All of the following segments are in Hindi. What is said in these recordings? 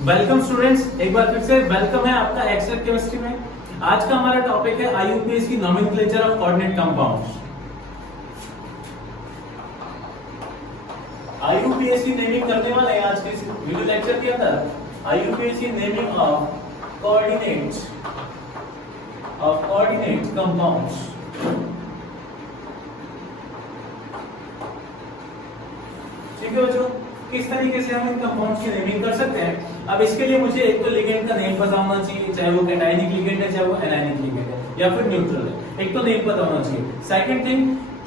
वेलकम स्टूडेंट्स, एक बार फिर से वेलकम है आपका एक्सेल केमिस्ट्री में। आज का हमारा टॉपिक है आईयूपीएस की nomenclature of coordinate compounds. IUPS की नेमिंग करने वाले हैं आज के वीडियो लेक्चर के अंदर। आईयूपीएस की नेमिंग ऑफ कोऑर्डिनेट्स कंपाउंड्स। ठीक है बच्चों, किस तरीके से हम इन कंपाउंड्स की नेमिंग कर सकते हैं। अब इसके लिए मुझे एक तो लिगेंड का नेम पता होना चाहिए, चाहे वो कैटायनिक लिगेंड है, चाहे वो एनायनिक लिगेंड है, या फिर न्यूट्रल है। एक तो नेम पता होना चाहिए। Second thing,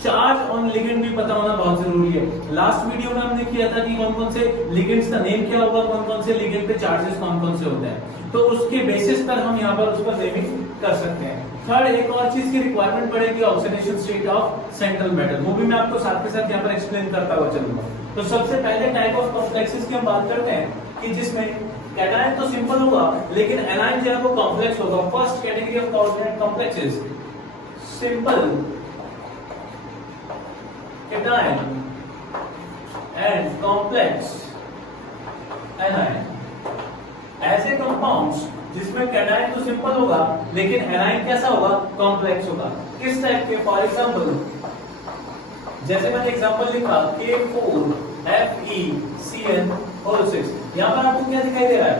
charge on ligand भी पता होना बहुत जरूरी है। लास्ट वीडियो में हमने किया था कि कौन कौन से लिगेंड्स का नेम क्या होगा, कौन कौन से लिगेंड पे चार्जेस कौन कौन से होते हैं, तो उसके बेसिस पर हम यहाँ पर उसका नेमिंग कर सकते हैं। थर्ड, एक और चीज की रिक्वायरमेंट पड़ेगी, oxidation state of central metal. वो भी मैं आपको साथ के साथ यहाँ पर एक्सप्लेन करता हुआ चलूंगा। तो सबसे पहले टाइप ऑफ कॉम्प्लेक्सेस की हम बात करते हैं कि जिसमें कैटायन तो सिंपल होगा लेकिन एनायन जो है वो कॉम्प्लेक्स होगा। First category of coordinate complexes, simple cation and complex anion. ऐसे कंपाउंड्स जिसमें कैटायन तो सिंपल होगा लेकिन एनायन कैसा होगा, कॉम्प्लेक्स होगा। किस टाइप के? फॉर एग्जांपल, जैसे मैंने एग्जांपल लिखा K4FeCN6। यहाँ पर आपको क्या दिखाई दे रहा है?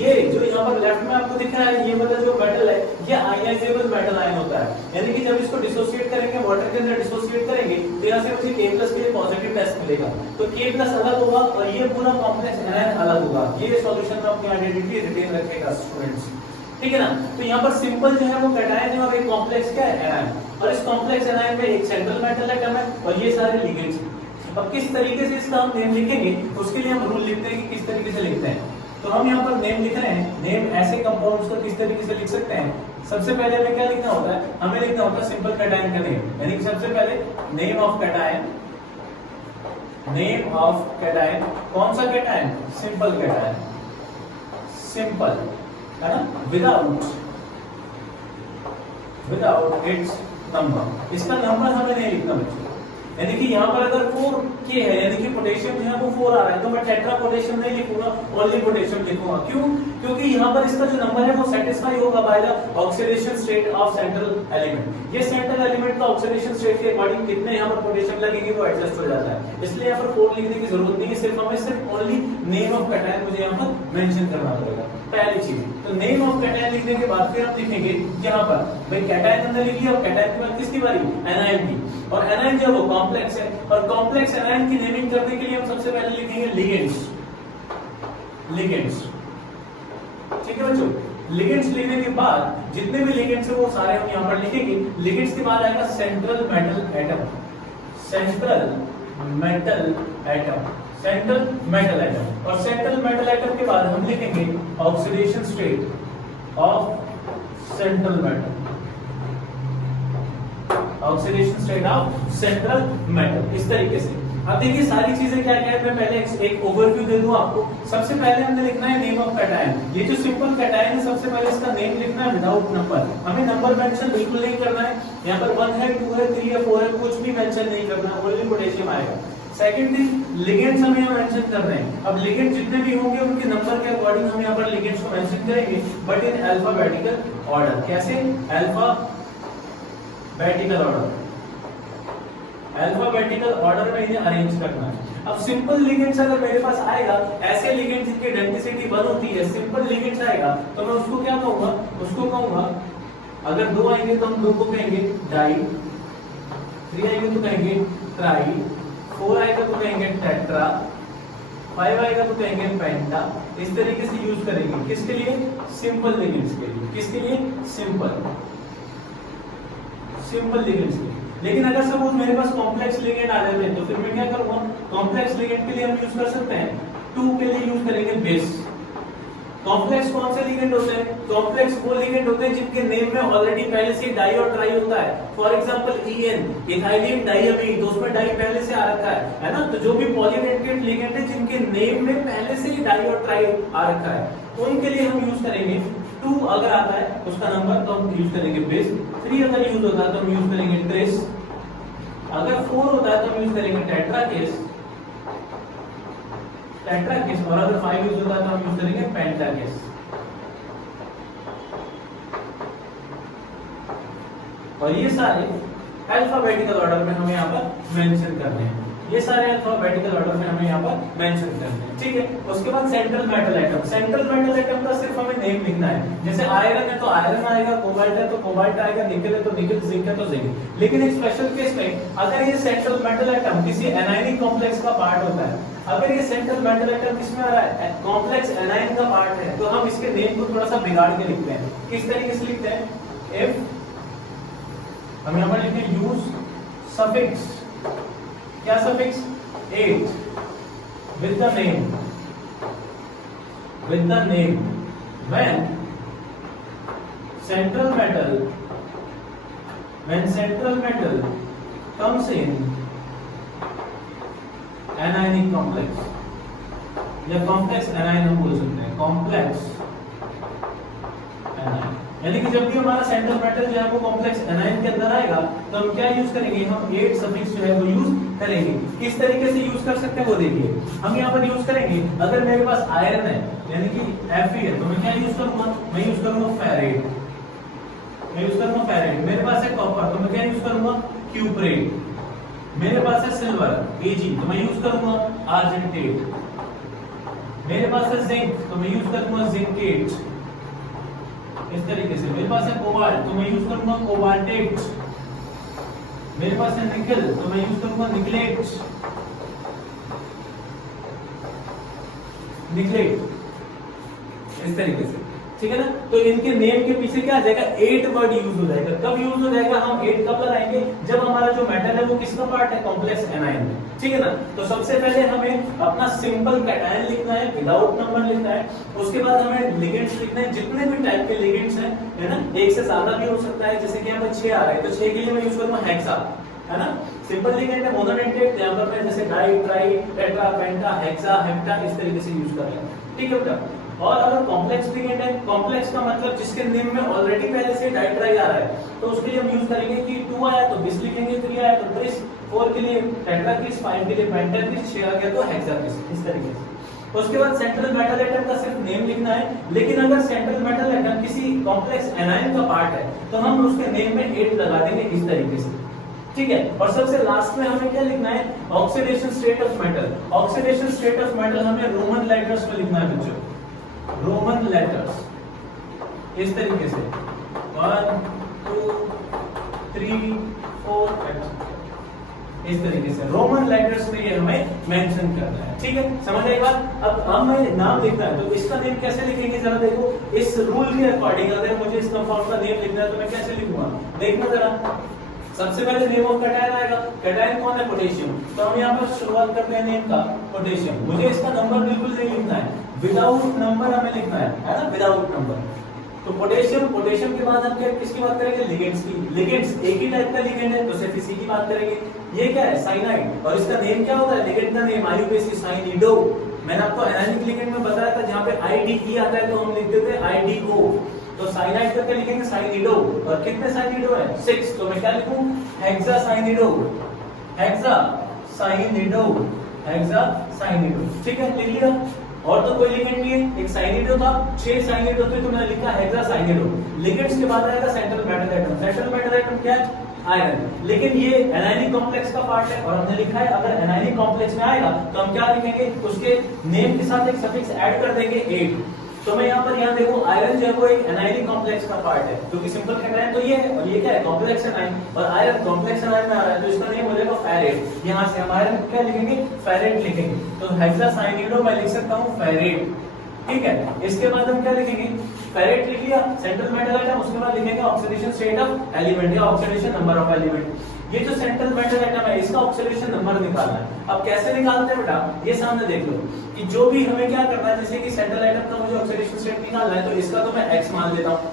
ये जो यहाँ पर लेफ्ट में आपको दिख रहा है, ये वाला जो मेटल है ये आयनाइजेबल मेटल आयन होता है। यानी कि जब इसको डिसोसिएट करेंगे, वाटर के अंदर डिसोसिएट करेंगे, तो यहाँ से मुझे K+ के लिए पॉजिटिव टेस्ट मिलेगा। तो K+ अलग होगा और ये पूरा कॉम्प्लेक्स एनायन अलग होगा। ये सॉल्यूशन में अपनी आइडेंटिटी रिटेन रखेगा स्टूडेंट्स, ठीक है ना। तो यहाँ पर सिंपल जो है वो कैटायन है और एक कॉम्प्लेक्स क्या है, एनायन। और इस कॉम्प्लेक्स एनायन में एक सेंट्रल मेटल एटम है और ये सारे लिगेंड्स। अब किस तरीके से इसका हम नेम लिखेंगे, उसके लिए हम रूल लिखते हैं कि किस तरीके से लिखते हैं। तो हम यहाँ पर नेम लिख रहे हैं। नेम ऐसे कंपाउंड्स को किस तरीके से लिख सकते हैं? सबसे पहले हमें क्या लिखना होता है? हमें लिखना होता है सिंपल कैटायन का नेम। यानी कि सबसे पहले name of cation, name of cation. कौन सा कैटायन? सिंपल कैटायन, सिंपल है ना, विदाउट इट्स नंबर। इसका नंबर हमें नहीं लिखना बच्चों। यानी कि यहाँ पर अगर 4K है, यानी कि पोटेशियम जो है वो 4 आ रहा है, तो मैं टेट्रा पोटेशियम नहीं लिखूंगा, ओनली पोटेशियम लिखूंगा। क्यों? क्योंकि यहाँ पर इसका जो नंबर है वो सेटिस्फाई होगा by the oxidation state of central element. ये सेंट्रल एलिमेंट का ऑक्सीडेशन स्टेट के अकॉर्डिंग कितने यहाँ पर पोटेशियम लगेंगे वो एडजस्ट हो जाता है। इसलिए यहाँ पर 4 लिखने की जरूरत नहीं है, सिर्फ ओनली नेम ऑफ कैटायन मुझे यहाँ पर मेंशन करना पड़ेगा। पहली चीज, तो नेम ऑफ कैटायन लिखने के बाद फिर हम लिखेंगे यहाँ पर भाई कैटायन हमने लिख लिया, और कैटायन के बाद किसकी बारी? एनायन की। और एनायन जो वो कॉम्प्लेक्स है, और कॉम्प्लेक्स एनायन की नेमिंग करने के लिए हम सबसे पहले लिखेंगे लिगेंड्स। ठीक है बच्चों, लिगेंड्स लिखने के बाद जितने भी लिगेंड्स है वो सारे हम यहाँ पर लिखेंगे। लिगेंड्स के बाद आएगा central metal atom, central metal atom, central metal atom. और सेंट्रल मेटल एटम के बाद हम लिखेंगे oxidation state of central metal, oxidation state of central metal. इस तरीके से अब देखिए सारी चीजें क्या क्या है, मैं पहले एक ओवरव्यू दे दूं आपको। सबसे पहले हमने लिखना है नेम ऑफ कैटायन। ये जो सिंपल कैटायन है सबसे पहले इसका नेम लिखना है विदाउट नंबर। हमें नंबर मेंशन बिल्कुल नहीं करना है। यहाँ पर 1 है, 2 है, 3 है, 4 है, कुछ भी मेंशन नहीं करना, ओनली पोटेशियम आएगा। सेकंड थिंग, लिगेंड्स हमें यहाँ मेंशन कर रहे हैं। अब लिगेंड जितने भी होंगे उनके नंबर के अकॉर्डिंग हम यहाँ पर लिगेंड्स को मेंशन करेंगे, बट इन अल्फाबेटिकल ऑर्डर। कैसे? अल्फाबेटिकल ऑर्डर में इन्हें अरेंज करना है। अब सिंपल लिगेंड्स अगर मेरे पास आएगा, ऐसे लिगेंड्स जिनकी डेंसिटी 1 होती है, सिंपल लिगेंड्स आएगा, तो मैं उसको क्या कहूंगा? उसको कहूंगा, अगर 2 आएंगे तो हम 2 को कहेंगे डाई, 3 आएंगे तो कहेंगे ट्राई, 4 आएगा तो कहेंगे टेट्रा, 5 आएगा तो कहेंगे पेंटा। इस तरीके से यूज करेंगे। किसके लिए? सिंपल लिगेंड्स के लिए। किसके लिए? सिंपल लिगेंड्स के लिए। लेकिन अगर सपोज मेरे पास कॉम्प्लेक्स लिगेंड आ जाते हैं तो फिर मैं क्या करूंगा? कॉम्प्लेक्स लिगेंड के लिए हम यूज कर सकते हैं 2 के लिए यूज करेंगे बेस। कॉम्प्लेक्स कौन से लिगेंड होते हैं? कॉम्प्लेक्स वो लिगेंड होते हैं जिनके नेम में ऑलरेडी पहले से डाई और ट्राई होता है। फॉर एग्जांपल EN, इथाइलिन डाइअमीन, तो उसमें डाई पहले से आ रखा है ना। तो जो भी पॉलीडेंटेट लिगेंड है जिनके नेम में पहले से ही डाई और ट्राई आ रखा है, उनके लिए हम यूज करेंगे 2 अगर आता है उसका नंबर तो हम यूज करेंगे बेस। 3 अगर यूज होता है तो हम यूज करेंगे ट्रेस। अगर 4 होता है तो हम यूज करेंगे टेट्रा केस, और अगर 5 यूज होता है तो हम यूज करेंगे पेंटा। पेंटाकेस। और ये सारे अल्फाबेटिकल ऑर्डर में हमें यहाँ पर मेंशन करने हैं, ये सारे अल्फाबेटिकल ऑर्डर में हमें यहाँ पर मेंशन करने हैं, ठीक है। उसके बाद central metal atom, central metal atom का सिर्फ हमें नेम लिखना है। जैसे आयरन है तो आयरन आएगा, कोबाल्ट है तो कोबाल्ट आएगा, निकल है तो निकल, जिंक है तो जिंक। लेकिन एक स्पेशल केस में अगर ये सेंट्रल मेटल एटम किसी एनायनिक कॉम्प्लेक्स का पार्ट होता है, अगर ये सेंट्रल मेटल एटम किसमें आ रहा है, कॉम्प्लेक्स एनायन का पार्ट है, तो हम इसके नेम को थोड़ा सा बिगाड़ के लिखते हैं। किस तरीके से लिखते हैं, इफ हम यहाँ पर लिखते हैं यूज सफिक्स, क्या suffix, 8 with the name when central metal comes in anionic complex, या कॉम्प्लेक्स एनायन हम बोल सकते हैं, कॉम्प्लेक्स एनायन, यानी कि जब भी हमारा सेंट्रल मेटल जो है वो कॉम्प्लेक्स एनायन के अंदर आएगा तो हम क्या यूज करेंगे, हम 8 सफिक्स जो है वो यूज करेंगे। किस तरीके से यूज कर सकते हैं वो देखिए। हम यहाँ पर यूज करेंगे, अगर मेरे पास आयरन है यानी कि Fe है तो मैं क्या यूज करूंगा, मैं यूज करूंगा फेरेट, मैं यूज करूंगा फेरेट। मेरे पास है कॉपर तो मैं क्या यूज करूंगा, क्यूप्रेट। मेरे पास है सिल्वर Ag तो मैं यूज करूंगा आर्जेंटेट। मेरे पास है जिंक तो मैं यूज करूंगा जिंकेट। इस तरीके से मेरे पास है कोबाल्ट तो मैं यूज करूंगा कोबाल्टेट। मेरे पास है निकल तो मैं यूज करूंगा निकलेट, निकलेट, इस तरीके से, ठीक है ना। तो इनके नेम के पीछे क्या आ जाएगा, 8 वर्ड यूज हो जाएगा। कब यूज हो जाएगा, हम 8 कब लगाएंगे, जब हमारा जो मेटल है वो किसका पार्ट है, कॉम्प्लेक्स एनायन में, ठीक है ना। तो सबसे पहले हमें अपना सिंपल कैटायन लिखना है, विदाउट नंबर लिखना है। उसके बाद हमें लिगेंड्स लिखने हैं, जितने भी टाइप के लिगेंड्स हैं, है ना, एक से ज्यादा भी हो सकता है। जैसे कि यहाँ पर 6 आ रहा है तो 6 के लिए मैं यूज करूंगा हेक्सा, है ना। सिंपल लिगेंड है मोनोडेंटेट, यहाँ पर मैं जैसे डाई, ट्राई, टेट्रा, पेंटा, हेक्सा, हेप्टा इस तरीके से यूज कर रहे हैं, ठीक है बेटा। और अगर कॉम्प्लेक्स लिगेंड है, कॉम्प्लेक्स का मतलब जिसके नेम में ऑलरेडी पहले से डाइट्राई आ रहा है, तो उसके लिए हम यूज करेंगे कि 2 आया तो बिस लिखेंगे, 3 आया तो ट्रिस, 4 के लिए टेट्राकिस, 5 के लिए पेंटाकिस, 6 आ गया तो हेक्साकिस, इस तरीके से। उसके बाद सेंट्रल मेटल एटम का सिर्फ नेम लिखना है। लेकिन अगर सेंट्रल मेटल एटम किसी कॉम्प्लेक्स एनायन का पार्ट है तो हम उसके नेम में 8 लगा देंगे, इस तरीके से, ठीक है। और सबसे लास्ट में हमें क्या लिखना है, oxidation state of metal. Oxidation state of metal हमें रोमन लेटर्स में लिखना है बच्चों, रोमन लेटर्स, इस तरीके से 1 2 3 4 इस तरीके से रोमन लेटर्स में ये हमें मेंशन करना है, ठीक है। समझ आई बात। अब हमें नाम लिखना है तो इसका नेम कैसे लिखेंगे, जरा देखो। इस रूल के अकॉर्डिंग अगर मुझे इस कंपाउंड का नेम लिखना है तो मैं कैसे लिखूंगा, देखना जरा। सबसे पहले नेम ऑफ कैटायन आएगा, कैटायन कौन है, पोटेशियम। तो हम यहाँ पर शुरुआत करते हैं नेम का, पोटेशियम। मुझे इसका नंबर बिल्कुल नहीं लिखना है, विदाउट नंबर हमें लिखना है ना, विदाउट नंबर। तो पोटेशियम, पोटेशियम के बाद हम क्या किसकी बात करेंगे, लिगेंड्स की। लिगेंड्स एक ही टाइप का लिगेंड है तो सिर्फ इसी की बात करेंगे। ये क्या है, साइनाइड, और इसका नेम क्या होता है, लिगेंड का नेम आईयूपीएसी साइनिडो। मैंने आपको एनायनिक लिगेंड में बताया था, जहाँ पे आईडीई आता है तो हम लिखते थे आईडीओ। तो साइनाइड का क्या लिखेंगे, साइनिडो। और कितने साइनिडो है, 6। तो मैं क्या लिखूं, हेक्सा साइनिडो, हेक्सा साइनिडो, हेक्सा साइनिडो, ठीक है, लिख लिया। और तो कोई लिगेंड नहीं है, एक साइनिडो था, 6 साइनिडो थे तो मैंने लिखा हेक्सा साइनिडो। लिगेंड्स के बाद आएगा central metal atom. Central metal atom क्या है, आयरन। लेकिन ये एनायनिक कॉम्प्लेक्स का पार्ट है और हमने लिखा है अगर एनायनिक कॉम्प्लेक्स में आएगा तो हम क्या लिखेंगे, उसके नेम के साथ एक सफिक्स ऐड कर देंगे 8। तो मैं यहाँ देखो, आयरन जो है वो एक एनायनिक कॉम्प्लेक्स का पार्ट है, क्योंकि सिंपल कैटायन तो ये है, और ये क्या है, कॉम्प्लेक्स एनायन, और आयरन कॉम्प्लेक्स एनायन में आ रहा है तो इसका नेम हो जाएगा फेरेट। यहाँ से हम आयरन क्या लिखेंगे, फेरेट लिखेंगे। तो हेक्सा साइनिडो मैं लिख सकता हूँ फेरेट, ठीक है। इसके बाद हम क्या लिखेंगे, फेरेट लिख लिया, सेंट्रल मेटल एटम। उसके बाद लिखेंगे ऑक्सीडेशन स्टेट ऑफ एलिमेंट या ऑक्सीडेशन नंबर ऑफ एलिमेंट। ये जो सेंट्रल मेटल एटम है इसका ऑक्सीडेशन नंबर निकालना है। अब कैसे निकालते हैं बेटा, ये सामने देख लो कि जो भी हमें क्या करना है, जैसे कि सेंट्रल एटम का मुझे ऑक्सीडेशन स्टेट निकालना है तो इसका तो मैं x मान लेता हूँ,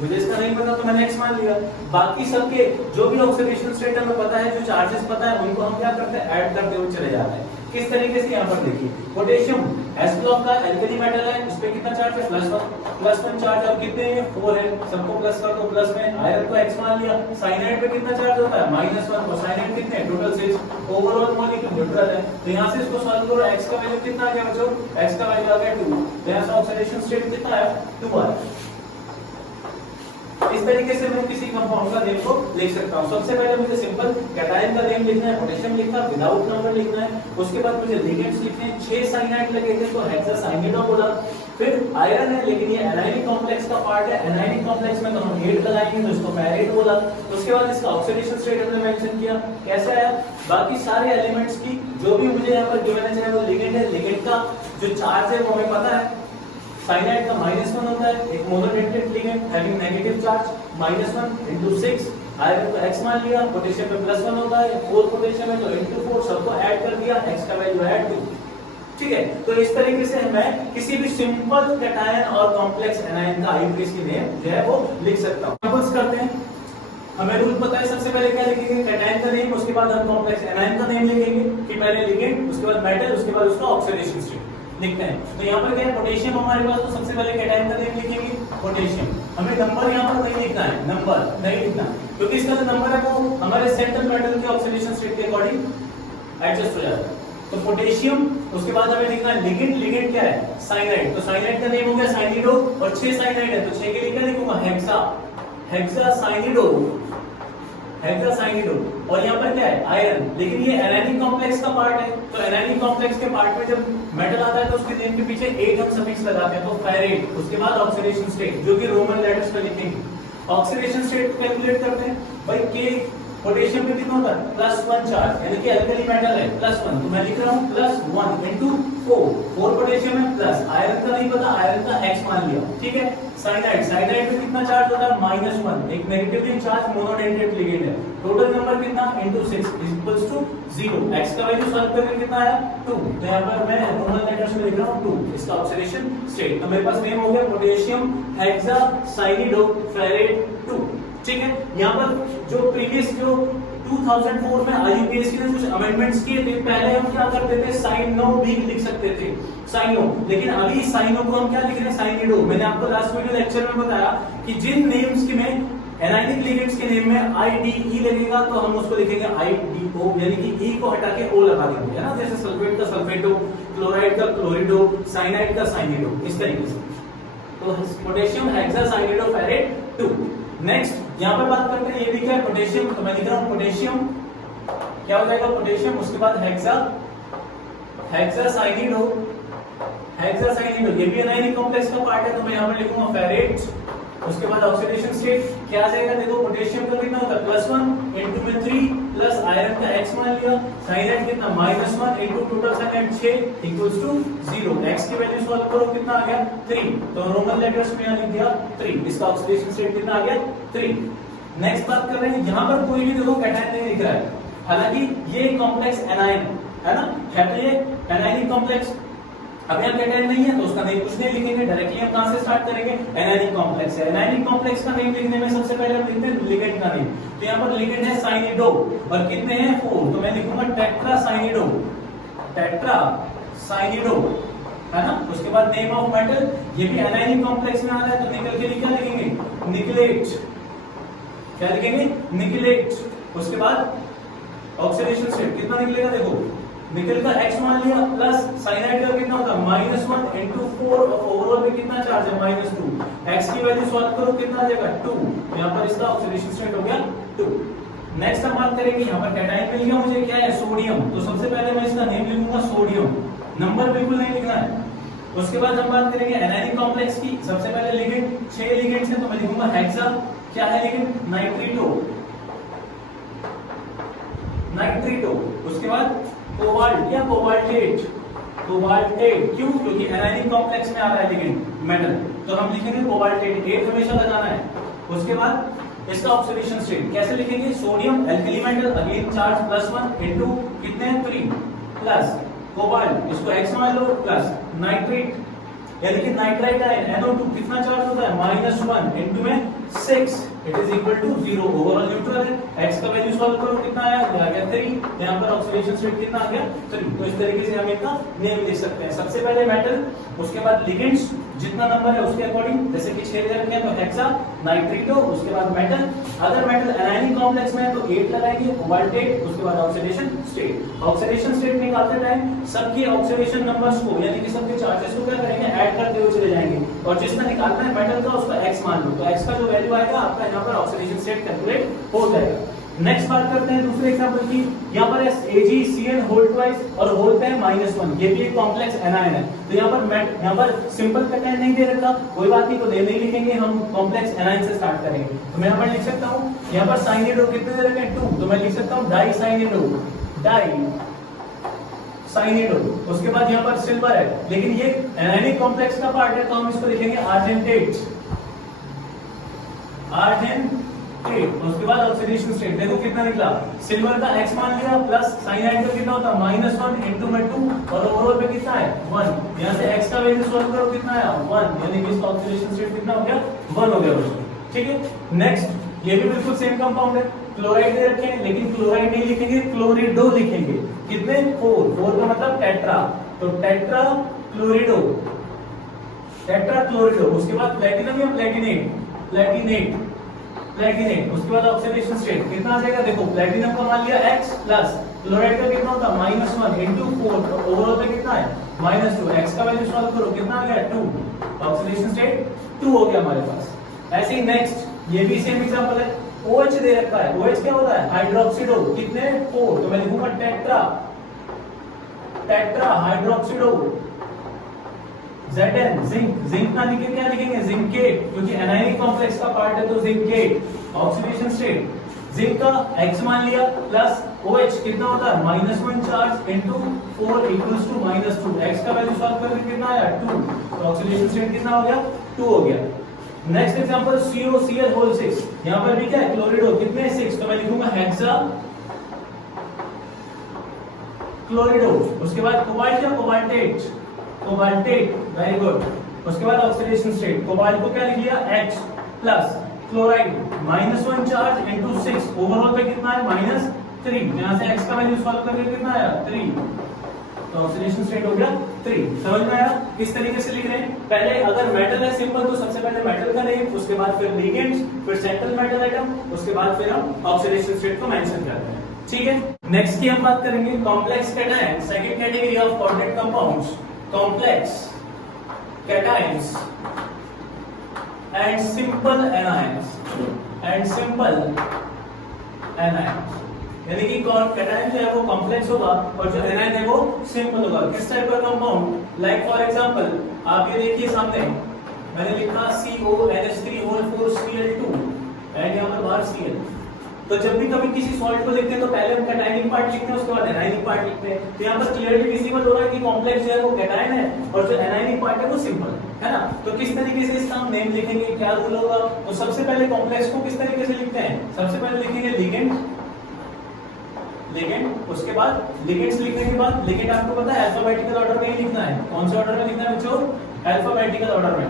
मुझे इसका नहीं पता तो मैंने x मान लिया। बाकी सबके जो भी ऑक्सीडेशन स्टेट हमें पता है, जो चार्जेस पता है, उनको हम क्या करते हैं, ऐड करते हुए चले जाते हैं। किस तरीके से यहाँ पर देखिए, पोटेशियम एस ब्लॉक का एल्कली मेटल है, इस पे कितना चार्ज है +1 चार्ज, और कितने हैं 4 है, सबको प्लस कर दो, प्लस में आयरन को x मान लिया। साइनाइड पे कितना चार्ज होता है -1, और साइनाइड कितने हैं टोटल 6, ओवरऑल मॉलिक्यूल न्यूट्रल है। तो यहाँ से इसको सॉल्व करो, x का वैल्यू कितना आ गया बच्चों, x का वैल्यू आ गया 2, तो यहाँ से ऑक्सीडेशन स्टेट कितना आया 2 आया। इस तरीके से मैं किसी कंपाउंड का नेम को लिख सकता हूं। सबसे पहले मुझे सिंपल कैटायन का नेम लिखना है, पोटेशियम लिखना है, विदाउट नंबर लिखना है। उसके बाद मुझे लिगेंड्स लिखने हैं, 6 साइनाइड लगेंगे तो हेक्सासाइनिडो बोला। फिर आयरन है लेकिन ये एनायनिक कॉम्प्लेक्स का पार्ट है, एनायनिक कॉम्प्लेक्स में तो हम 8 लगाएंगे तो इसको फेरेट बोला। उसके बाद इसका ऑक्सीडेशन स्टेट हमने मेंशन किया, कैसे आया, बाकी सारे एलिमेंट्स की जो भी मुझे यहाँ पर गिवन है, चाहे वो लिगेंड है, लिगेंड का जो चार्ज है वो हमें पता है, साइनाइड का -1 होता है, एक monodentate ligand having negative charge, -1 into 6, iron को x मान लिया, पोटेशियम पे +1 होता है, 4 पोटेशियम है तो into 4 सबको ऐड कर दिया, x का वैल्यू ऐड 2। ठीक है, तो इस तरीके से मैं किसी भी सिंपल कैटायन और कॉम्प्लेक्स एनायन का आईयूपीएस की नेम जो है वो लिख सकता हूं। सपोज करते हैं, हमें रूल पता है, सबसे पहले क्या लिखेंगे, कैटायन का नेम, उसके बाद हम कॉम्प्लेक्स एनायन का नेम लिखेंगे, कि पहले लिगेंड, उसके बाद मेटल, उसके बाद उसका ऑक्सीडेशन स्टेट लिखते हैं। तो यहाँ पर क्या है, पोटेशियम हमारे पास, तो सबसे पहले कैटायन का नेम लिखेंगे पोटेशियम। हमें नंबर यहाँ पर नहीं लिखना है, नंबर नहीं लिखना, क्योंकि इसका जो नंबर है वो हमारे सेंट्रल मेटल के ऑक्सीडेशन स्टेट के अकॉर्डिंग एडजस्ट हो जाता है। तो पोटेशियम, उसके बाद हमें लिखना है लिगेंड, लिगेंड क्या है, साइनाइड, तो साइनाइड का नेम हो गया साइनिडो, और 6 साइनाइड है तो 6 के लिए क्या लिखूंगा, हेक्सासाइनिडो, हेक्सासाइनिडो। और यहाँ पर क्या है, आयरन, लेकिन ये एनायनिक कॉम्प्लेक्स का पार्ट है, तो एनायनिक कॉम्प्लेक्स के पार्ट में जब मेटल आता है तो उसके नेम के पीछे 8 हम सफिक्स लगाते हैं, तो फेरेट। उसके बाद ऑक्सीडेशन स्टेट जो कि रोमन लेटर्स में लिखेंगे। ऑक्सीडेशन स्टेट को कैलकुलेट करते हैं भाई, के पोटेशियम पे कितना होता है +1 चार्ज, यानी कि अल्कली मेटल है +1, तो मैं लिख रहा हूँ +1 into 4 पोटेशियम है, प्लस आयरन का नहीं पता, आयरन का x मान लिया। ठीक है, साइनाइड, साइनाइड में कितना चार्ज होता है -1, एक नेगेटिवली चार्ज मोनोडेंटेट लिगेंड है, टोटल नंबर कितना into 6 इक्वल्स टू 0, x का वैल्यू सॉल्व करके कितना आया 2, तो यहाँ पर मैं रोमन लेटर्स में लिख रहा हूँ 2, इसका ऑक्सीडेशन स्टेट। तो मेरे पास नेम हो गया पोटेशियम हेक्सासाइनिडो फेरेट 2। ठीक है, यहाँ पर जो प्रीवियस जो 2004 में आईयूपीएस ने कुछ अमेंडमेंट्स किए थे, पहले हम क्या करते थे, साइनो भी लिख सकते थे, साइनो, लेकिन अभी साइनो को हम क्या लिख रहे हैं, साइनिडो। मैंने आपको लास्ट वीडियो लेक्चर में बताया कि जिन नेम्स के में एनायनिक लिगेंड्स के नेम में IDE लगेगा तो हम उसको लिखेंगे IDO, यानी कि E को हटा के O लगा देंगे, है ना, जैसे सल्फेट का सल्फेटो, क्लोराइड का क्लोरिडो, साइनाइड का साइनिडो, इस तरीके से। तो पोटेशियम हेक्सासाइनिडो फेरेट 2। नेक्स्ट यहाँ पर बात करते हैं, ये भी क्या है पोटेशियम, तो मैं लिख रहा हूँ पोटेशियम क्या हो जाएगा पोटेशियम, उसके बाद हेक्सासाइनिडो, हेक्सासाइनिडो ये भी एनायनिक कॉम्प्लेक्स का पार्ट है, तो मैं यहाँ पर लिखूंगा फेरेट। उसके बाद ऑक्सीडेशन स्टेट क्या आ जाएगा, देखो पोटेशियम का कितना होता है +1 into में 3 प्लस आयरन का x मान लिया, साइनाइड कितना -1 into total cyanide 6 equals to 0, x की वैल्यू सॉल्व करो कितना आ गया 3, तो रोमन लेटर्स में लिख दिया 3, इसका ऑक्सीडेशन स्टेट कितना आ गया 3। नेक्स्ट बात कर रहे हैं, यहाँ पर कोई भी देखो कैटायन नहीं दिख रहा है, हालांकि ये कॉम्प्लेक्स एनायन है ना, है तो ये एनायनिक कॉम्प्लेक्स। अब यहाँ कैटायन नहीं है तो उसका नेम कुछ नहीं लिखेंगे, डायरेक्टली हम कहां से स्टार्ट करेंगे, एनायनिक कॉम्प्लेक्स है। एनायनिक कॉम्प्लेक्स का नेम लिखने में सबसे पहले हम लिखते हैं लिगेंड का नेम, तो यहाँ पर लिगेंड है साइनिडो, और कितने हैं 4, तो मैं लिखूंगा टेट्रासाइनिडो, टेट्रासाइनिडो, है ना। उसके बाद नेम ऑफ मेटल, ये भी एनायनिक कॉम्प्लेक्स में आ रहा है, तो निकल के लिए क्या लिखेंगे, निकलेट, क्या लिखेंगे, निकलेट। उसके बाद ऑक्सीडेशन स्टेट कितना निकलेगा, देखो निकल का x मान लिया, प्लस साइनाइड का कितना होता है -1 into 4, ओवरऑल में कितना चार्ज है -2, x की वैल्यू सॉल्व करो कितना आ जाएगा 2, यहाँ पर इसका ऑक्सीडेशन स्टेट हो गया 2। नेक्स्ट हम बात करेंगे, यहाँ पर कैटायन मिल गया मुझे, क्या है सोडियम, तो सबसे पहले मैं इसका नेम लिखूंगा सोडियम, नंबर बिल्कुल नहीं लिखना है। उसके बाद हम बात करेंगे एनायनिक कॉम्प्लेक्स की, सबसे पहले लिगेंड, 6 लिगेंड्स हैं तो मैं लिखूंगा हेक्सा, क्या है लिगेंड, नाइट्रिटो, नाइट्रिटो। उसके बाद कोबाल्ट या कोबाल्टेट, कोबाल्टेट क्यों, क्योंकि एनायनिक कॉम्प्लेक्स में आ रहा है लिगेंड मेटल, तो हम लिखेंगे कोबाल्टेट, 8 हमेशा लगाना है। उसके बाद इसका ऑक्सीडेशन स्टेट कैसे लिखेंगे, sodium alkali metal, again charge +1 into कितने 3 प्लस कोबाल्ट, इसको x मान लो, प्लस नाइट्रेट, यानी कि नाइट्राइट आयन NO2 कितना चार्ज होता है -1 इनटू में 6 it is equal to 0 overall neutral है। x का वैल्यू सॉल्व करो कितना आया, आ गया 3। यहां पर ऑक्सीडेशन स्टेट कितना आ गया 3। तो इस तरीके से हम इनका नेम लिख सकते हैं। सबसे पहले मेटल, उसके बाद लिगेंड्स, जितना नंबर है उसके अकॉर्डिंग, जैसे कि 6 दे रखे हैं तो हेक्सा, नाइट्रिटो, उसके बाद मेटल। अगर मेटल एनायनिक कॉम्प्लेक्स में है तो 8 लगाएंगे, कोबाल्टेट, उसके बाद ऑक्सीडेशन स्टेट। ऑक्सीडेशन स्टेट निकालते टाइम सबके ऑक्सीडेशन नंबर्स को यानी कि सबके चार्जेस को क्या करेंगे, ऐड करते हुए चले जाएंगे और जिसका निकालना है मेटल का उसका x मान लो, तो x का जो वैल्यू आएगा आपका यहाँ पर ऑक्सीडेशन स्टेट कैलकुलेट हो जाएगा। नेक्स्ट बात करते हैं दूसरे एग्जांपल की। यहाँ पर AgCN होल ट्वाइस और होल पे है -1, ये भी एक कॉम्प्लेक्स एनायन है। तो यहाँ पर सिंपल कैटायन नहीं दे रखा, कोई बात नहीं, तो दे नहीं लिखेंगे, हम कॉम्प्लेक्स एनायन से स्टार्ट करेंगे। तो मैं यहाँ पर लिख सकता हूँ, यहाँ पर साइनिडो कितने दे रखे हैं 2, तो मैं लिख सकता हूँ डाई साइनिडो, साइनिडो। उसके बाद यहाँ पर सिल्वर है, लेकिन ये एनायनिक कॉम्प्लेक्स का पार्ट है तो हम इसको लिखेंगे आर्जेंटेट, उसके बाद ऑक्सीडेशन स्टेट। देखो कितना निकला, सिल्वर का x मान लिया प्लस साइनाइड का कितना होता है -1 इनटू में 2 और ओवरऑल पे कितना है 1। यहां से x का वैल्यू सॉल्व करो कितना आया 1, यानी कि इसका ऑक्सीडेशन स्टेट कितना हो गया 1 हो गया उसको। ठीक है, नेक्स्ट ये भी बिल्कुल सेम कंपाउंड है, क्लोराइड दे रखे हैं, लेकिन क्लोराइड नहीं लिखेंगे, क्लोरिडो लिखेंगे। कितने 4 का मतलब टेट्रा, तो टेट्रा क्लोरिडो, टेट्रा क्लोरिडो। उसके बाद प्लेटिनम या प्लेटिनेट, उसके बाद ऑक्सीडेशन स्टेट कितना आ जाएगा, देखो प्लेटिनम का मान लिया x प्लस क्लोराइड का कितना होता है -1 इनटू 4, तो ओवरऑल पे कितना है -2। x का वैल्यू सॉल्व करो कितना आ गया 2, ऑक्सीडेशन स्टेट 2 हो गया हमारे पास। ऐसे ही नेक्स्ट ये भी सेम एग्जांपल है, OH दे रखा है, OH क्या होता है हाइड्रोक्सिडो, कितने 4, तो मैं लिखूंगा टेट्रा हाइड्रोक्सिडो। Zn जिंक ना लिखे क्या लिखेंगे जिंकेट, क्योंकि एनायनिक कॉम्प्लेक्स का पार्ट है तो जिंकेट। ऑक्सीडेशन स्टेट जिंक का x मान लिया प्लस OH कितना होता है -1 charge into 4 equals to -2। x का वैल्यू सॉल्व करके कितना आया 2, तो ऑक्सीडेशन स्टेट कितना हो गया 2 हो गया। नेक्स्ट एग्जांपल COCl होल 6, यहां पर भी क्या है क्लोरिडो, कितने 6, तो मैं लिखूंगा हेक्सा क्लोरिडो। उसके बाद कोबाल्ट या कोबाल्टेट, वेरी गुड। उसके बाद ऑक्सीडेशन स्टेट, कोबाल्ट को क्या लिख लिया H plus chloride -1 charge into 6, overall पे कितना है -3। यहां से x का वैल्यू सॉल्व करके कितना आया 3, तो ऑक्सीडेशन स्टेट हो गया 3। समझ में आया किस तरीके से लिख रहे हैं। पहले अगर मेटल है सिंपल तो सबसे पहले मेटल का नेम, उसके बाद फिर लिगेंड्स, फिर सेंट्रल मेटल आइटम, उसके बाद फिर हम ऑक्सीडेशन स्टेट को मेंशन करते हैं। ठीक है, नेक्स्ट की हम बात करेंगे complex cation, second category of coordinate compounds, complex cations and simple anions, यानी कि कैटायन जो है वो कॉम्प्लेक्स होगा और जो एनायन है वो सिंपल होगा। किस टाइप का कंपाउंड, लाइक फॉर एग्जांपल आप ये देखिए सामने मैंने लिखा CONH3 एंड यहाँ पर बाहर Cl। तो जब भी कभी किसी सॉल्ट को लिखते हैं तो पहले हम कैटायनिक पार्ट लिखते हैं, उसके बाद एनायनिक पार्ट लिखते हैं। तो यहाँ पर क्लियरली विजिबल हो रहा है कि कॉम्प्लेक्स जो है वो कैटायन है और जो एनायनिक पार्ट है वो सिंपल है ना। तो किस तरीके से इसका हम नेम लिखेंगे, क्या रूल होगा, तो सबसे पहले कॉम्प्लेक्स को किस तरीके से लिखते हैं, सबसे पहले लिखेंगे लिगेंड, उसके बाद लिगेंड्स लिखने के बाद लिगेंड आपको पता है अल्फाबेटिकल ऑर्डर में ही लिखना है। कौन से ऑर्डर में लिखना है बच्चों, अल्फाबेटिकल ऑर्डर में,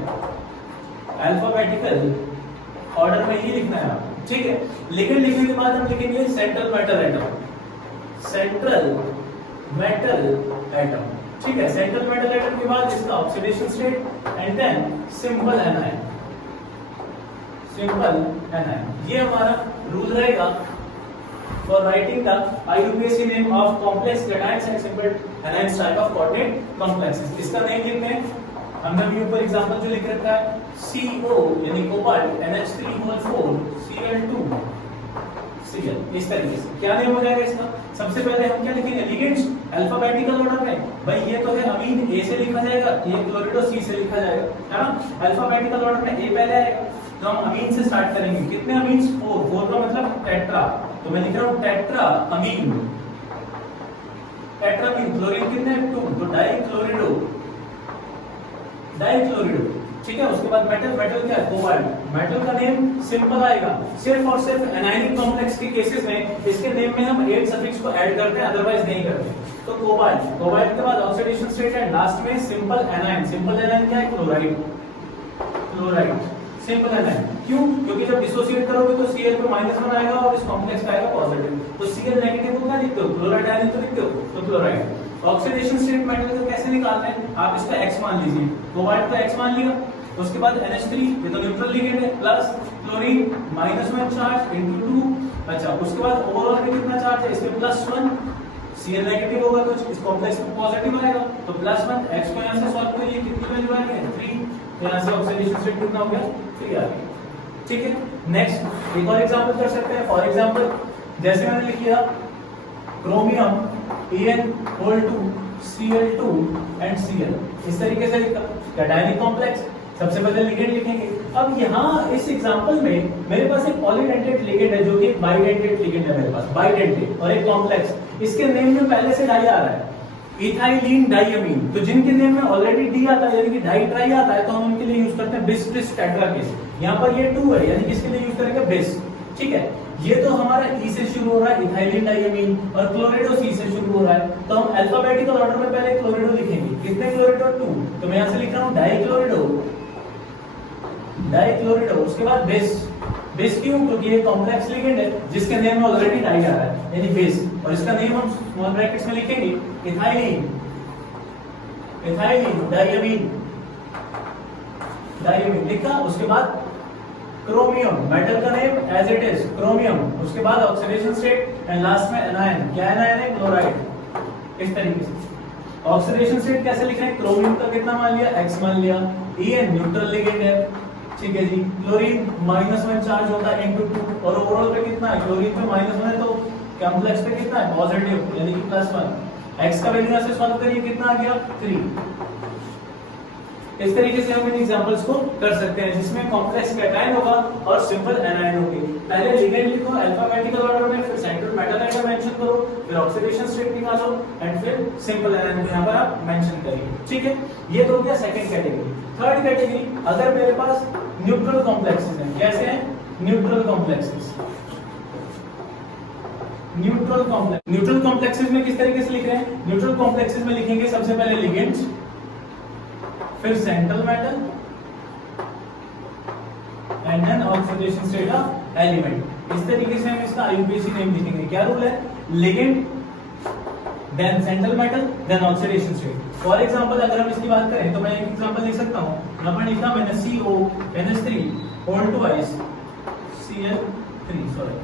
अल्फाबेटिकल ऑर्डर में ही लिखना है। ठीक है, लिगेंड लिखने के बाद हम लिखेंगे सेंट्रल मेटल एटम, ठीक है। सेंट्रल मेटल एटम के बाद इसका oxidation state and then simple anion, ये हमारा रूल रहेगा for writing the IUPAC name of complex cations and simple anions type of coordinate complexes। इसका नेम लिखते हैं हमने भी ऊपर एग्जांपल जो लिख रखा है CO यानी कोबाल्ट NH3 Cl2 Cl, इस तरीके से क्या नेम हो जाएगा इसका। सबसे पहले हम क्या लिखेंगे, लिगेंड्स अल्फाबेटिकल ऑर्डर में, भाई ये तो है अमीन A से लिखा जाएगा, ये क्लोरिडो C से लिखा जाएगा, है ना। अल्फाबेटिकल ऑर्डर में A पहले आएगा, तो हम अमीन से स्टार्ट करेंगे। कितने अमीन्स, 4 का मतलब टेट्रा, तो मैं लिख रहा हूं टेट्रा अमीन, क्लोरीन कितने 2, तो डाइक्लोरिडो, ठीक है। उसके बाद मेटल क्या है, कोबाल्ट। मेटल का नेम सिंपल आएगा, सिर्फ और सिर्फ एनायनिक कॉम्प्लेक्स के केसेस में इसके नेम में हम 8 सफिक्स को ऐड करते हैं, अदरवाइज नहीं करते। तो कोबाल्ट, कोबाल्ट के बाद ऑक्सीडेशन स्टेट है लास्ट में सिंपल एनाइन। सिंपल एनाइन क्या है? Chloride, chloride simple A9. क्यों? क्योंकि जब डिसोसिएट करोगे तो Cl पे -1 आएगा और इस कॉम्प्लेक्स का आएगा पॉजिटिव, तो Cl नेगेटिव को क्या लिखते हो? क्लोराइड आयन तो लिखते हो, तो क्लोराइड। ऑक्सीडेशन स्टेट मेटल को कैसे निकालते हैं? आप इसका X मान लीजिए, कोबाल्ट का X मान लिया, उसके बाद NH3 ये तो न्यूट्रल लिगेंड है, प्लस क्लोरीन -1 चार्ज इनटू 2। अच्छा, उसके बाद ओवरऑल में कितना चार्ज है? इसमें +1, Cl नेगेटिव होगा तो इस कॉम्प्लेक्स में पॉजिटिव आएगा, तो +1। X को यहां से सॉल्व करिए, कितनी वैल्यू आ रही है? 3। यहां से ऑक्सीडेशन स्टेट कितना हो गया? 3 आ गया। ठीक है, नेक्स्ट एक और एग्जांपल कर सकते हैं। फॉर एग्जांपल जैसे मैंने लिख लिया chromium En(2) Cl2 and Cl, इस तरीके से लिखा कैटायनिक कॉम्प्लेक्स। सबसे पहले लिगेंड लिखेंगे। अब यहाँ इस एग्जांपल में मेरे पास एक पॉलीडेंटेट लिगेंड है जो कि एक बाइडेंटेट लिगेंड है मेरे पास, बाइडेंटेट, और एक कॉम्प्लेक्स। इसके नेम में पहले से डाई आ रहा है, इथाइलिन डाइअमीन। तो जिनके नेम में ऑलरेडी डी आता है यानी कि डाई ट्राई आता है, तो हम उनके लिए यूज करते हैं बिस ट्रिस टेट्राकेस। यहाँ पर ये 2 है यानी कि इसके लिए यूज करेंगे बिस। ठीक है, ये तो हमारा ई से शुरू हो रहा है, इथाइलिन डाइअमीन, और क्लोरिडो सी से शुरू हो रहा है, तो हम अल्फाबेटिकल ऑर्डर में पहले क्लोरिडो लिखेंगे। कितने क्लोरिडो? 2। तो मैं यहाँ से लिख रहा हूँ डाइक्लोरिडो, डाइक्लोरिडो। उसके बाद बेस, बेस क्यों? क्योंकि ये कॉम्प्लेक्स लिगेंड है जिसके नेम में ऑलरेडी डाई आ रहा है यानी बेस, और इसका नेम हम स्मॉल ब्रैकेट्स में लिखेंगे इथाइलिन, इथाइलिन डाइअमीन, डाइअमीन लिखा। उसके बाद क्रोमियम, मेटल का name as it is chromium. उसके बाद ऑक्सीडेशन स्टेट एंड लास्ट में एनायन। क्या एनायन है? क्लोराइड। इस तरीके से ऑक्सीडेशन स्टेट कैसे लिख रहे हैं? क्रोमियम का कितना मान लिया? X मान लिया। En न्यूट्रल लिगेंड है, ठीक है जी। क्लोरीन -1 चार्ज होता है इनटू 2, और ओवरऑल पे कितना है? क्लोरीन पे -1 है तो कॉम्प्लेक्स पे कितना है? पॉजिटिव यानी कि +1। X का वैल्यू ऐसे सॉल्व करिए, कितना आ गया? 3। इस तरीके से हम इन एग्जांपल्स को कर सकते हैं जिसमें कॉम्प्लेक्स कैटायन होगा और सिंपल एनायन होगी। पहले लिगेंड लिखो अल्फाबेटिकल ऑर्डर में, फिर सेंट्रल मेटल आइटम मेंशन करो, फिर ऑक्सीडेशन स्टेट निकालो एंड फिर सिंपल एनायन को यहां पर आप मेंशन करिए। ठीक है, ये तो हो गया सेकंड कैटेगरी। थर्ड कैटेगरी, अगर मेरे पास न्यूट्रल कॉम्प्लेक्सेस हैं, कैसे हैं? Neutral complexes, neutral complex. Neutral complexes में किस तरीके से लिख रहे हैं? न्यूट्रल कॉम्प्लेक्सेस में लिखेंगे सबसे पहले लिगेंड्स, फिर central metal and then oxidation state of element. इस तरीके से हम इसका आईयूपीएसी नेम लिखेंगे। क्या रूल है? Ligand, then central metal, then oxidation state. For example अगर हम इसकी बात करें तो मैं एक एग्जांपल लिख सकता हूं। यहां पर लिखा मैंने CONH3 hold twice Cl3, sorry,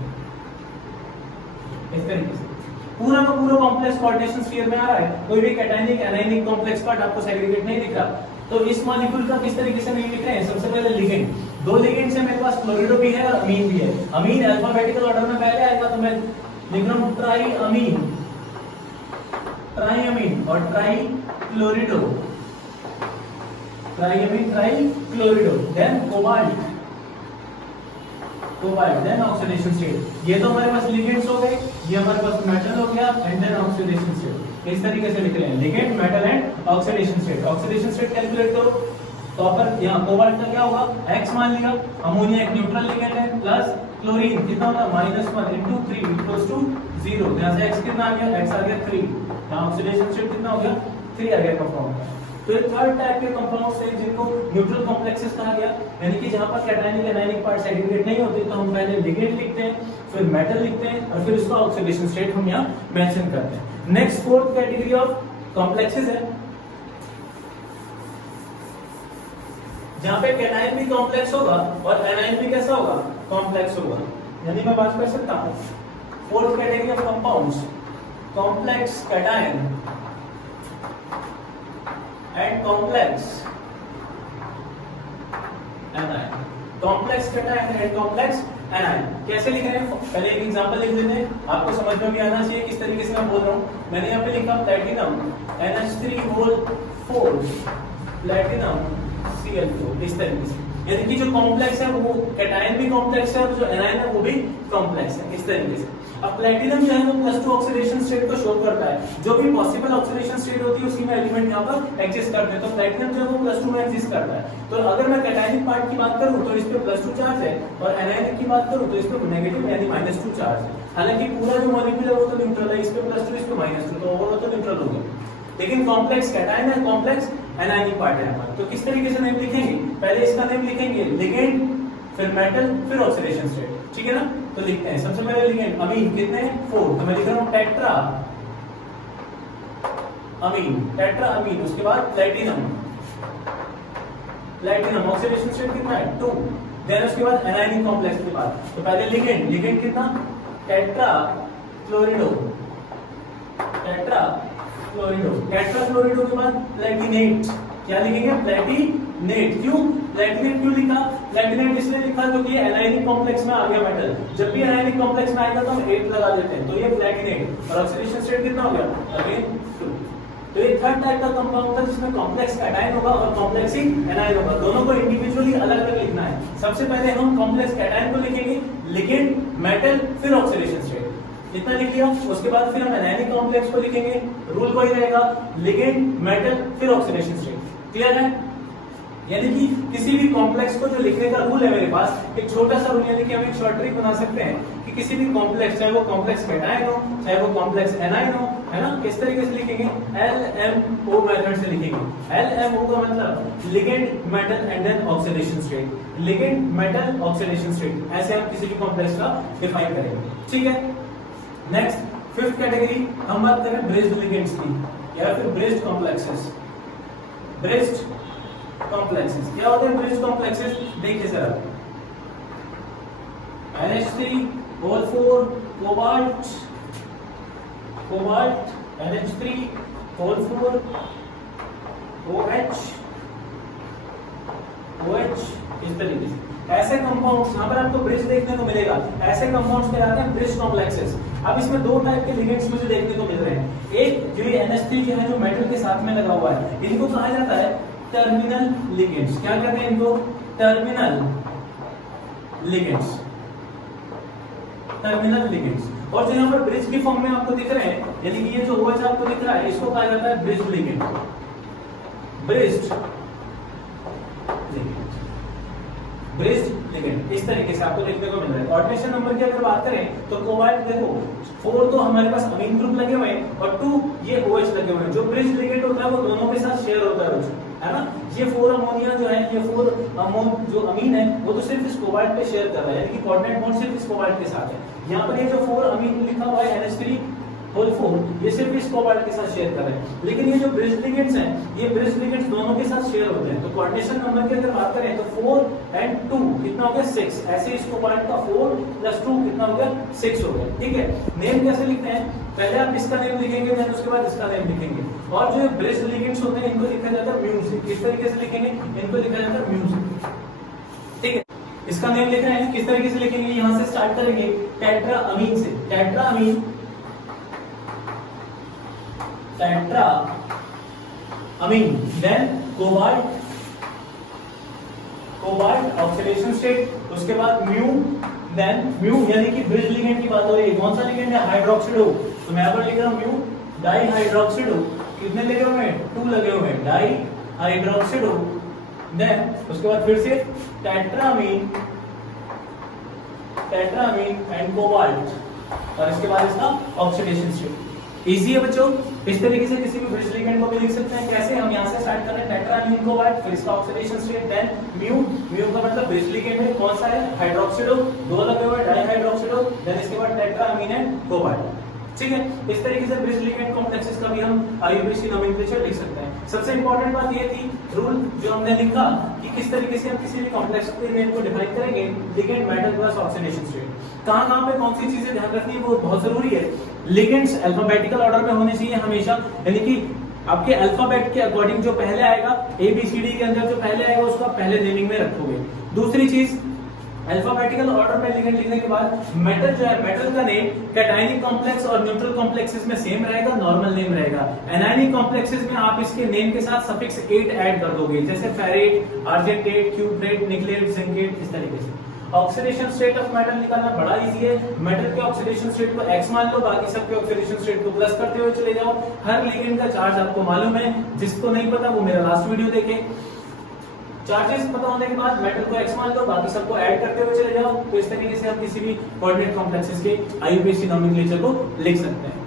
इस तरीके से पूरा का पूरा कॉम्प्लेक्स कोऑर्डिनेशन स्फीयर में आ रहा है। कोई भी कैटायनिक एनायनिक कॉम्प्लेक्स पार्ट आपको सेग्रीगेट नहीं दिख रहा। तो इस मॉलिक्यूल का किस तरीके से नहीं लिख रहे हैं? सबसे पहले लिगेंड, 2 लिगेंड्स है मेरे पास, क्लोरिडो भी है और अमीन भी है। अमीन अल्फाबेटिकल ऑर्डर में पहले आएगा तो मैं लिख रहा हूं ट्राई अमीन, ट्राई अमीन, और tri chlorido, tri amine, tri chlorido, then cobalt, cobalt, then oxidation state. ये तो हमारे पास लिगेंड्स हो गए, ये हमारे पास मेटल हो गया एंड देन ऑक्सीडेशन स्टेट। इस तरीके से लिख रहे हैं ligand, metal and oxidation state. Oxidation state calculate करो। कॉपर, यहाँ कोबाल्ट का क्या होगा? X मान लिया। अमोनिया एक न्यूट्रल लिगेंड है, प्लस क्लोरीन कितना होता है? -1 इनटू 3 इक्वल्स टू 0। यहां से X कितना आ गया? X आ गया 3। यहाँ ऑक्सीडेशन स्टेट कितना हो गया? 3 आ गया कंपाउंड। तो ये थर्ड टाइप के कंपाउंड्स हैं जिनको न्यूट्रल कॉम्प्लेक्सेस कहा गया, यानी कि जहां पर कैटायनिक एनायनिक पार्ट सेग्रीगेट नहीं होते तो हम पहले लिगेंड लिखते हैं, फिर मेटल लिखते हैं और फिर उसका ऑक्सीडेशन स्टेट हम यहाँ मेंशन करते हैं। Next fourth category of complexes है जहां पे कैटायन भी कॉम्प्लेक्स होगा और एनायन भी कैसा होगा? कॉम्प्लेक्स होगा। यानी मैं बात कर सकता हूं fourth category of compounds, complex cation and complex anion. Complex cation and complex anion कैसे लिख रहे हैं? पहले एक एग्जांपल लिख लेते हैं, आपको समझ में भी आना चाहिए किस तरीके से मैं बोल रहा हूं। मैंने यहाँ पे लिखा platinum NH3 whole 4 platinum Cl2, इस तरीके से। यानी कि जो कॉम्प्लेक्स है वो कैटायन भी कॉम्प्लेक्स है और जो एनायन है वो भी कॉम्प्लेक्स है, इस तरीके से। अब प्लेटिनम जो है वो +2 ऑक्सीडेशन स्टेट को शो करता है, जो भी पॉसिबल ऑक्सीडेशन स्टेट होती है उसी में एलिमेंट यहाँ पर एग्जिस्ट करते हैं, तो प्लेटिनम जो है वो +2 में एग्जिस्ट करता है। तो अगर मैं कैटायनिक पार्ट की बात करूं तो इस पे +2 चार्ज है और एनायनिक की बात करूं तो इस पे नेगेटिव यानी -2 चार्ज है। हालांकि पूरा जो मॉलिक्यूल है वो तो न्यूट्रल है, इस पे +2 इस पे -2, तो ओवरऑल तो न्यूट्रल हो गया। लेकिन कॉम्प्लेक्स कैटायन है, कॉम्प्लेक्स एनायनिक पार्ट है हमारा। तो किस तरीके से नेम लिखेंगे, पहले इसका नेम लिखेंगे लिगेंड, फिर मेटल, फिर ऑक्सीडेशन स्टेट, ठीक है ना। तो लिखते हैं सबसे पहले लिगेंड अमीन, कितने हैं 4, तो मैं लिख रहा हूं टेट्रा अमीन, टेट्रा अमीन। उसके बाद प्लेटिनम, प्लेटिनम ऑक्सीडेशन स्टेट कितना है 2। देन उसके बाद एनायनिक कॉम्प्लेक्स के बाद, तो पहले लिगेंड, लिगेंड कितना टेट्रा फ्लोरिडो, टेट्रा फ्लोरिडो, टेट्रा फ्लोरिडो के बाद प्लेटिनेट, क्या लिखेंगे प्लेटिनेट। क्यों प्लेटिनेट क्यों लिखा, प्लेटिनेट इसलिए लिखा क्योंकि एनायनिक कॉम्प्लेक्स में आ गया मेटल, जब भी एनायनिक कॉम्प्लेक्स में आएगा तो हम 8 लगा देते हैं, तो ये प्लेटिनेट। और ऑक्सीडेशन स्टेट कितना हो गया अगेन 2। तो ये थर्ड टाइप का कंपाउंड था जिसमें कॉम्प्लेक्स कैटायन होगा और कॉम्प्लेक्स एनायन होगा, दोनों को इंडिविजुअली अलग अलग लिखना है। सबसे पहले हम कॉम्प्लेक्स कैटायन को लिखेंगे लिगेंड, मेटल, फिर ऑक्सीडेशन स्टेट, इतना लिख लिया। उसके बाद फिर हम एनायनिक कॉम्प्लेक्स को लिखेंगे, रूल वही रहेगा लिगेंड, मेटल, फिर ऑक्सीडेशन स्टेट। क्लियर है, यानी कि किसी भी कॉम्प्लेक्स को जो लिखने का रूल है मेरे पास, एक छोटा सा रूल, यानी कि हम एक शॉर्ट ट्रिक बना सकते हैं कि किसी भी कॉम्प्लेक्स, चाहे वो कॉम्प्लेक्स कैटायन हो चाहे वो कॉम्प्लेक्स एनायन हो, है ना, किस तरीके से लिखेंगे LMO मेथड से लिखेंगे। LMO का मतलब ligand, metal and then oxidation state, ligand, metal, oxidation state, ऐसे हम किसी भी कॉम्प्लेक्स का डिफाइन करेंगे, ठीक है। नेक्स्ट फिफ्थ कैटेगरी हम बात करें ब्रिज्ड लिगेंड्स की या फिर ब्रिज्ड कॉम्प्लेक्सेस। ब्रिज्ड कॉम्प्लेक्सेस क्या होते हैं ब्रिज्ड कॉम्प्लेक्सेस, देखिए जरा, NH3O4 cobalt, cobalt NH3O4 OH, OH, इस तरीके से ऐसे कंपाउंड्स यहाँ पर आपको ब्रिज देखने को मिलेगा, ऐसे कंपाउंड्स कहलाते हैं ब्रिज कॉम्प्लेक्सेस। अब इसमें दो टाइप के लिगेंड्स मुझे देखने को मिल रहे हैं, एक जो ये NH3 जो है जो मेटल के साथ में लगा हुआ है, इनको कहा जाता है टर्मिनल लिगेंड्स। क्या कहते हैं इनको, टर्मिनल लिगेंड्स, टर्मिनल लिगेंड्स। और जो यहाँ पर ब्रिज की फॉर्म में आपको दिख रहे हैं, यानी कि ये जो OH आपको दिख रहा है इसको कहा जाता है bridge ligand, bridged ligand, bridged ligand, इस तरीके से आपको देखने को मिल रहा है। ऑर्डिनेशन नंबर की अगर बात करें तो कोबाल्ट देखो 4 तो हमारे पास अमीन ग्रुप लगे हुए हैं और 2 ये OH लगे हुए हैं। जो ब्रिज्ड लिगेंड होता है वो दोनों के साथ शेयर होता है ना। ये 4 अमोनिया जो है, ये 4 जो अमीन है वो तो सिर्फ इस कोबाल्ट पे शेयर कर रहा है, यानी कि कोऑर्डिनेट बॉन्ड सिर्फ इस कोबाल्ट के साथ है। यहाँ पर ये जो 4 अमीन लिखा हुआ है NH3O4 ये सिर्फ इस कोबाल्ट के साथ शेयर कर रहे हैं, लेकिन ये जो ब्रिज्ड लिगेंड्स हैं ये ब्रिज्ड लिगेंड्स दोनों के साथ शेयर होते हैं। तो कोऑर्डिनेशन नंबर की अगर बात करें तो 4 and 2 कितना हो गया 6, ऐसे इस कोबाल्ट का 4 + 2 कितना हो गया 6 हो गया, ठीक है। नेम कैसे लिखते हैं, पहले आप इसका नेम लिखेंगे देन उसके बाद इसका नेम लिखेंगे। और जो ब्रिज्ड लिगेंड्स होते हैं इनको लिखा जाता है म्यूजिक, किस तरीके से लिखेंगे, इनको लिखा जाता है म्यूजिक, ठीक है। इसका नेम लिख रहे हैं किस तरीके से लिखेंगे, यहां से स्टार्ट करेंगे टेट्रा अमीन से, tetra amine, tetra amine, then cobalt, cobalt oxidation state, उसके बाद म्यू, देन म्यू यानी कि ब्रिज्ड लिगेंड की बात हो रही है, कौन सा लिगेंड है हाइड्रोक्सिडो, तो मैं यहां पर लिख रहा हूं म्यू डाई हाइड्रोक्सिडो, कितने लगे हुए हैं 2 लगे हुए हैं, डाई हाइड्रोक्सिडो, देन उसके बाद फिर से टेट्रामीन, टेट्रामीन एंड कोबाल्ट, और इसके बाद इसका ऑक्सीडेशन स्टेट। इजी है बच्चों, इस तरीके से किसी भी ब्रिज्ड लिगेंड को भी लिख सकते हैं। कैसे, हम यहां से स्टार्ट कर रहे हैं टेट्रामीन कोबाल्ट, फिर इसका oxidation state, then mu, mu का मतलब ब्रिज्ड लिगेंड है, कौन सा है हाइड्रोक्सिडो, 2 लगे हुए डाई हाइड्रोक्सिडो, देन इसके बाद टेट्रामीन एंड कोबाल्ट, ठीक है। इस तरीके से ब्रिज्ड लिगेंड कॉम्प्लेक्सेस का भी हम IUPAC नोमेनक्लेचर लिख सकते हैं। सबसे इंपॉर्टेंट बात ये थी रूल जो हमने लिखा कि किस तरीके से हम किसी भी कॉम्प्लेक्स के नेम को डिफाइन करेंगे, ligand, metal plus oxidation state. कहां-कहां पे कौन सी चीजें ध्यान रखनी है वो बहुत जरूरी है। लिगेंड्स अल्फाबेटिकल ऑर्डर में होने चाहिए हमेशा, यानी कि आपके अल्फाबेट के अकॉर्डिंग जो पहले आएगा ABCD के अंदर जो पहले आएगा उसको आप पहले नेमिंग में रखोगे। दूसरी चीज अल्फाबेटिकल ऑर्डर में लिगेंड लिखने के बाद मेटल जो है, मेटल का नेम कैटायनिक कॉम्प्लेक्स और न्यूट्रल कॉम्प्लेक्सेस में सेम रहेगा, नॉर्मल नेम रहेगा। एनायनिक कॉम्प्लेक्सेस में आप इसके नेम के साथ सफिक्स एट ऐड कर दोगे, जैसे फेरेट, आर्जेंटेट, क्यूप्रेट, निकलेट, जिंकेट, इस तरीके से। ऑक्सीडेशन स्टेट ऑफ मेटल निकालना बड़ा इजी है। मेटल के ऑक्सीडेशन स्टेट को x मान लो, बाकी सबके ऑक्सीडेशन स्टेट को प्लस करते हुए चले जाओ। हर लिगेंड का चार्ज आपको मालूम है, जिसको नहीं पता वो मेरा लास्ट वीडियो देखे। चार्जेस पता होने के बाद मेटल को x मान लो, बाकी सबको ऐड करते हुए चले जाओ। तो इस तरीके से हम किसी भी कोऑर्डिनेट कॉम्प्लेक्सेस के IUPAC नोमेनक्लेचर को लिख सकते हैं।